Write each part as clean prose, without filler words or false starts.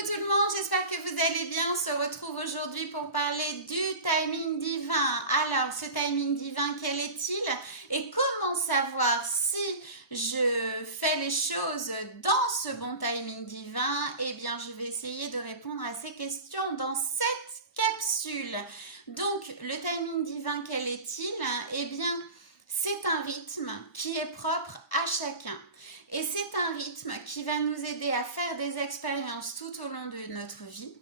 Coucou tout le monde, j'espère que vous allez bien. On se retrouve aujourd'hui pour parler du timing divin. Alors, ce timing divin, quel est-il? Et comment savoir si je fais les choses dans ce bon timing divin? Eh bien, je vais essayer de répondre à ces questions dans cette capsule. Donc, le timing divin, quel est-il? Eh bien, c'est un rythme qui est propre à chacun. Et c'est un rythme qui va nous aider à faire des expériences tout au long de notre vie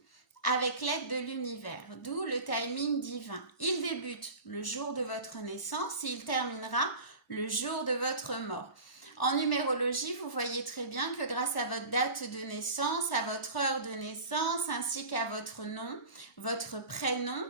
avec l'aide de l'univers, d'où le timing divin. Il débute le jour de votre naissance et il terminera le jour de votre mort. En numérologie, vous voyez très bien que grâce à votre date de naissance, à votre heure de naissance, ainsi qu'à votre nom, votre prénom,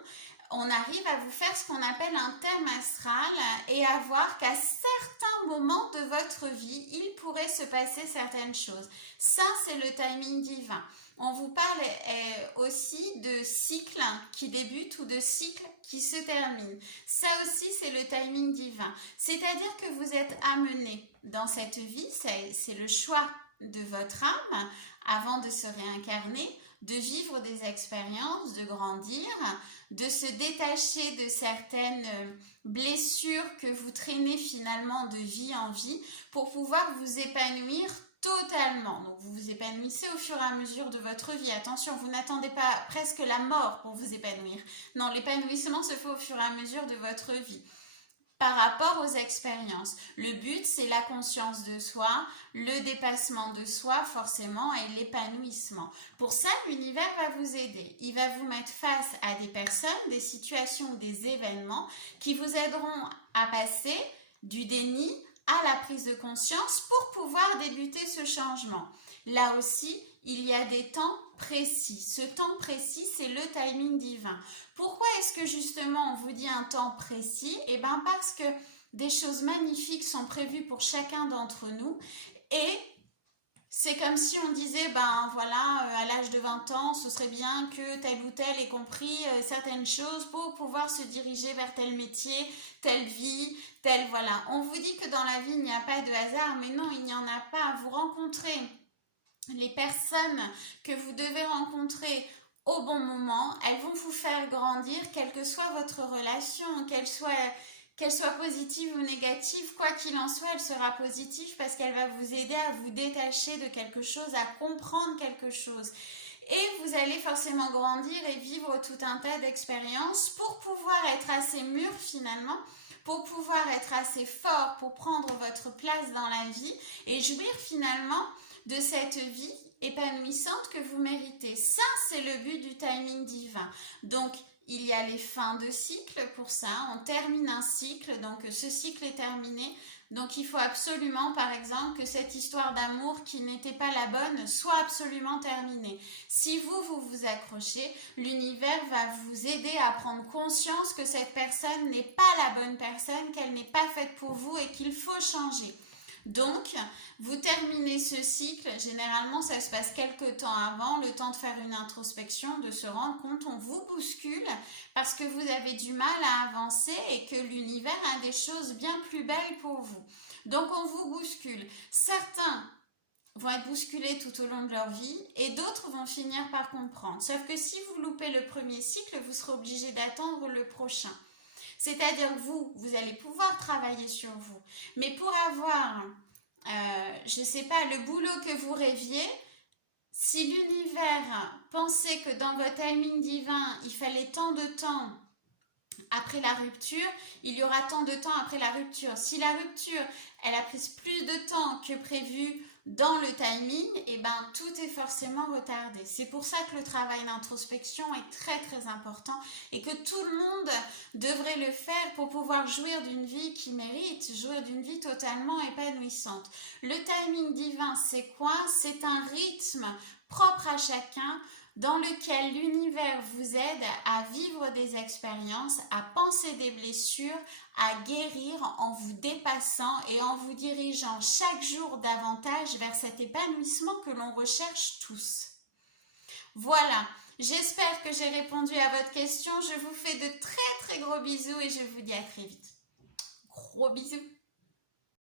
on arrive à vous faire ce qu'on appelle un thème astral et à voir qu'à certains moments de votre vie, il pourrait se passer certaines choses. Ça, c'est le timing divin. On vous parle aussi de cycles qui débutent ou de cycles qui se terminent. Ça aussi, c'est le timing divin. C'est-à-dire que vous êtes amené dans cette vie, c'est le choix de votre âme avant de se réincarner, de vivre des expériences, de grandir, de se détacher de certaines blessures que vous traînez finalement de vie en vie pour pouvoir vous épanouir totalement. Donc vous vous épanouissez au fur et à mesure de votre vie. Attention, vous n'attendez pas presque la mort pour vous épanouir. Non, l'épanouissement se fait au fur et à mesure de votre vie. Par rapport aux expériences. Le but, c'est la conscience de soi, le dépassement de soi forcément et l'épanouissement. Pour ça, l'univers va vous aider. Il va vous mettre face à des personnes, des situations ou des événements qui vous aideront à passer du déni à la prise de conscience pour pouvoir débuter ce changement. Là aussi, il y a des temps précis. Ce temps précis, c'est le timing divin. Pourquoi est-ce que justement on vous dit un temps précis? Eh bien parce que des choses magnifiques sont prévues pour chacun d'entre nous et c'est comme si on disait, ben voilà, à l'âge de 20 ans, ce serait bien que tel ou tel ait compris certaines choses pour pouvoir se diriger vers tel métier, telle vie, tel voilà. On vous dit que dans la vie, il n'y a pas de hasard, mais non, il n'y en a pas. Vous rencontrez les personnes que vous devez rencontrer au bon moment, elles vont vous faire grandir, quelle que soit votre relation, qu'elle soit positive ou négative, quoi qu'il en soit, elle sera positive parce qu'elle va vous aider à vous détacher de quelque chose, à comprendre quelque chose. Et vous allez forcément grandir et vivre tout un tas d'expériences pour pouvoir être assez mûr finalement, pour pouvoir être assez fort pour prendre votre place dans la vie et jouir finalement de cette vie épanouissante que vous méritez. Ça, c'est le but du timing divin. Donc, il y a les fins de cycle pour ça. On termine un cycle, donc ce cycle est terminé. Donc, il faut absolument, par exemple, que cette histoire d'amour qui n'était pas la bonne soit absolument terminée. Si vous vous accrochez, l'univers va vous aider à prendre conscience que cette personne n'est pas la bonne personne, qu'elle n'est pas faite pour vous et qu'il faut changer. Donc, vous terminez ce cycle, généralement ça se passe quelques temps avant, le temps de faire une introspection, de se rendre compte, on vous bouscule parce que vous avez du mal à avancer et que l'univers a des choses bien plus belles pour vous. Donc on vous bouscule. Certains vont être bousculés tout au long de leur vie et d'autres vont finir par comprendre. Sauf que si vous loupez le premier cycle, vous serez obligé d'attendre le prochain. C'est-à-dire vous allez pouvoir travailler sur vous. Mais pour avoir, je ne sais pas, le boulot que vous rêviez, si l'univers pensait que dans votre timing divin, il fallait tant de temps après la rupture, il y aura tant de temps après la rupture. Si la rupture, elle a pris plus de temps que prévu dans le timing, et ben tout est forcément retardé. C'est pour ça que le travail d'introspection est très très important et que tout le monde devrait le faire pour pouvoir jouir d'une vie qui mérite, jouir d'une vie totalement épanouissante. Le timing divin, c'est quoi? C'est un rythme propre à chacun dans lequel l'univers vous aide à vivre des expériences, à penser des blessures, à guérir en vous dépassant et en vous dirigeant chaque jour davantage vers cet épanouissement que l'on recherche tous. Voilà, j'espère que j'ai répondu à votre question. Je vous fais de très très gros bisous et je vous dis à très vite. Gros bisous.